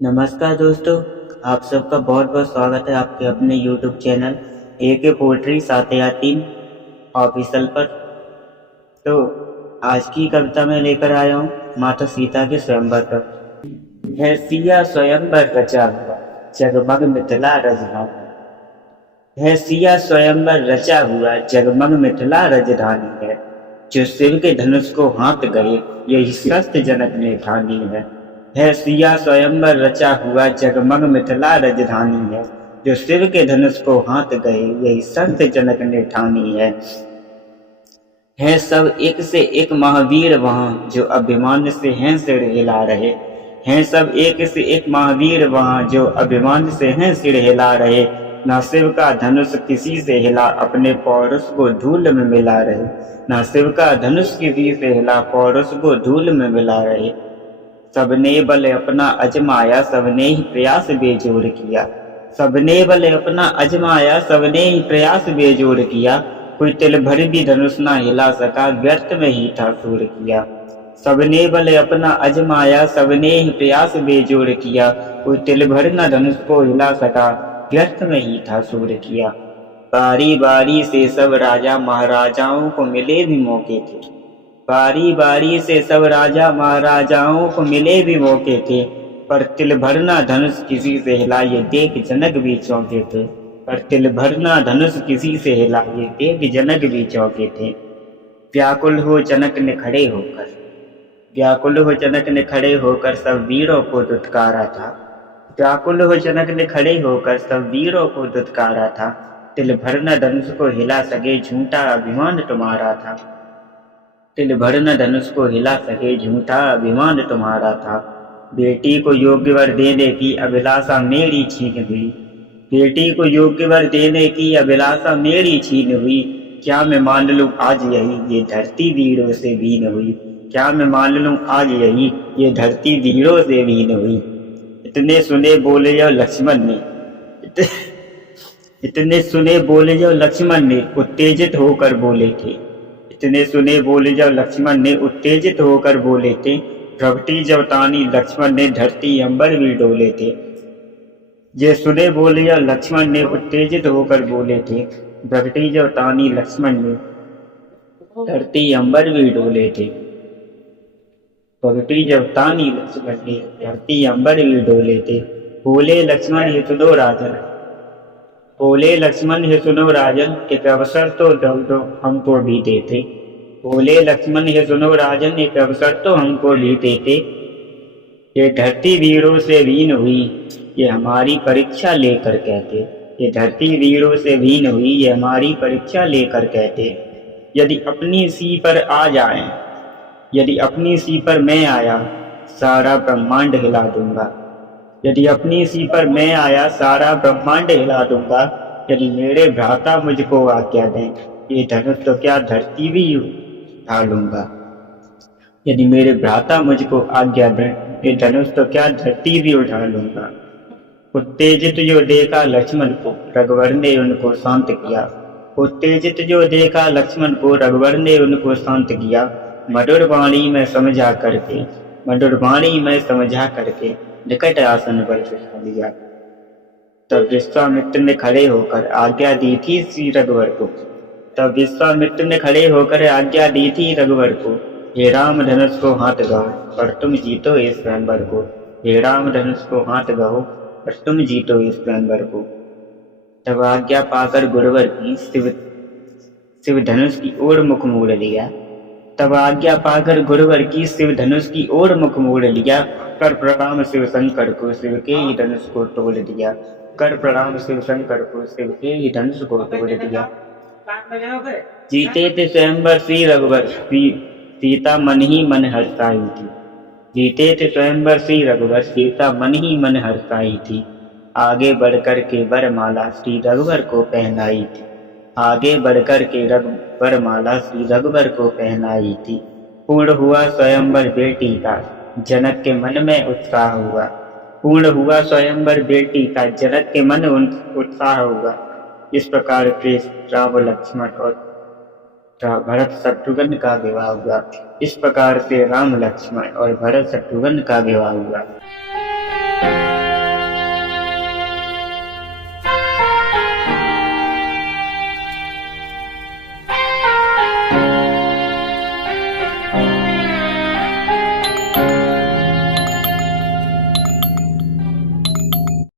नमस्कार दोस्तों, आप सबका बहुत बहुत स्वागत है आपके अपने YouTube channel AK poetry 7/3 official पर। तो आज की कविता में लेकर आया हूँ माता सीता के स्वयंवर पर। है सिया स्वयंवर रचा हुआ जगमग मिथिला राजधानी। है सिया स्वयंवर रचा हुआ जगमग मिथिला राजधानी है। जो शिव के धनुष को हाथ गए यही सस्त जनक ने ठानी है सिया स्वयंवर रचा हुआ जगमग मिथिला राजधानी है। जो शिव के धनुष को हाथ गए यही संत जनक ने ठानी है सब एक से एक महावीर वहाँ जो अभिमान से हैं सिर हिला रहे। हैं सब एक से एक महावीर वहाँ जो अभिमान से हैं सिर हिला रहे। ना शिव का धनुष किसी से हिला अपने पौरुष को धूल में मिला रहे। ना शिव का धनुष किसी से हिला पौरुष को धूल में मिला रहे। सबने बल अपना अजमाया सबने ही प्रयास बेजोड़ किया। सबने बल अपना अजमाया सबने ही प्रयास बेजोड़ किया। कोई तिल भर भी धनुष ना हिला सका व्यर्थ में ही था सूर किया। सबने बल अपना अजमाया सबने ही प्रयास बेजोड़ किया। कोई तिल भर न धनुष को हिला सका व्यर्थ में ही था सूर किया। बारी बारी से सब राजा महाराजाओं को मिले भी मौके थे। बारी बारी से सब राजा महाराजाओं को मिले भी मौके थे। पर तिल भरना धनुष किसी से हिला ये देख जनक भी चौंके थे। पर तिल भरना धनुष किसी से हिला ये देख जनक भी चौंके थे। व्याकुल हो जनक ने खड़े होकर व्याकुल हो जनक ने खड़े होकर सब वीरों को दुत्कारा था। व्याकुल हो जनक ने खड़े होकर सब वीरों को दुत्कारा था। तिल भरना धनुष को हिला सके झूठा अभिमान तुम्हारा था। तिल भरना धनुष को हिला सके झूठा अभिमान तुम्हारा था। बेटी को योग्य वर देने की अभिलाषा मेरी छीन हुई। बेटी को योग्य वर देने की अभिलाषा मेरी छीन हुई। क्या मैं मान लूं आज यही ये धरती वीरों से भीन हुई। क्या मैं मान लूं आज यही ये धरती वीरों से भीन हुई। इतने सुने बोले जो लक्ष्मण ने इतने सुने बोले जो लक्ष्मण ने उत्तेजित होकर बोले थे। इतने सुने बोले जब लक्ष्मण ने उत्तेजित होकर बोले थे। प्रगटी जब तानी लक्ष्मण ने धरती अंबर भी डोले थे। ये सुने बोले जब लक्ष्मण ने उत्तेजित होकर बोले थे। प्रगटी जब तानी लक्ष्मण ने धरती अंबर भी डोले थे। प्रगटी जब तानी लक्ष्मण ने धरती अंबर भी डोले थे। बोले लक्ष्मण ये सुनो राजन बोले लक्ष्मण हे सुनो राजन एक अवसर तो दो हमको भी देते। बोले लक्ष्मण हे सुनो राजन एक अवसर तो हमको भी देते। ये धरती वीरों से वीन हुई ये हमारी परीक्षा लेकर कहते। ये धरती वीरों से वीन हुई ये हमारी परीक्षा लेकर कहते। यदि अपनी सी पर आ जाए यदि अपनी सी पर मैं आया सारा ब्रह्मांड हिला दूंगा। यदि अपनी सी पर मैं आया सारा ब्रह्मांड हिला दूंगा। यदि मेरे भ्राता मुझको आज्ञा दें ये धनुष तो क्या धरती भी उठा लूंगा। यदि मेरे भ्राता मुझको आज्ञा दें ये धनुष तो क्या धरती भी उठा लूंगा। उत्तेजित जो देखा लक्ष्मण को रघुवर ने उनको शांत किया। उत्तेजित जो देखा लक्ष्मण को रघुवर ने उनको शांत किया। मधुर वाणी में समझा करके निकट आसन पर बिठा दिया। तब विश्वामित्र ने खड़े होकर आज्ञा दी थी श्री रघुवर को। तब विश्वामित्र ने खड़े होकर आज्ञा दी थी रघुवर को। हे राम धनुष को हाथ गाओ और तुम जीतो इस स्वयंवर को। हे राम धनुष को हाथ गाओ और तुम जीतो इस स्वयंवर को। तब आज्ञा पाकर गुरुवर की शिव धनुष की ओर मुख मोड़ लिया। तब आज्ञा पाकर गुरुवर की शिव धनुष की ओर मुख मोड़ लिया। कर प्रणाम शिव शंकर को शिव के ही धनुष को तोड़ दिया। कर प्रणाम शिव शंकर को शिव के ही धनुष को तोड़ दिया। जीते थे स्वयंवर श्री रघुवर सीता मन ही मन हर्षाई थी। जीते थे स्वयंवर श्री रघुवर सीता मन ही मन हर्षाई थी। आगे बढ़कर के वरमाला श्री रघुवर को पहनाई थी। आगे बढ़कर के वरमाला श्री रघुवर को पहनाई थी। पूर्ण हुआ स्वयंवर बेटी का जनक के मन में उत्साह हुआ। पूर्ण हुआ स्वयंवर बेटी का जनक के मन उत्साह हुआ। इस प्रकार के राम लक्ष्मण और तथा भरत शत्रुघ्न का विवाह हुआ। इस प्रकार से राम लक्ष्मण और भरत शत्रुघ्न का विवाह हुआ।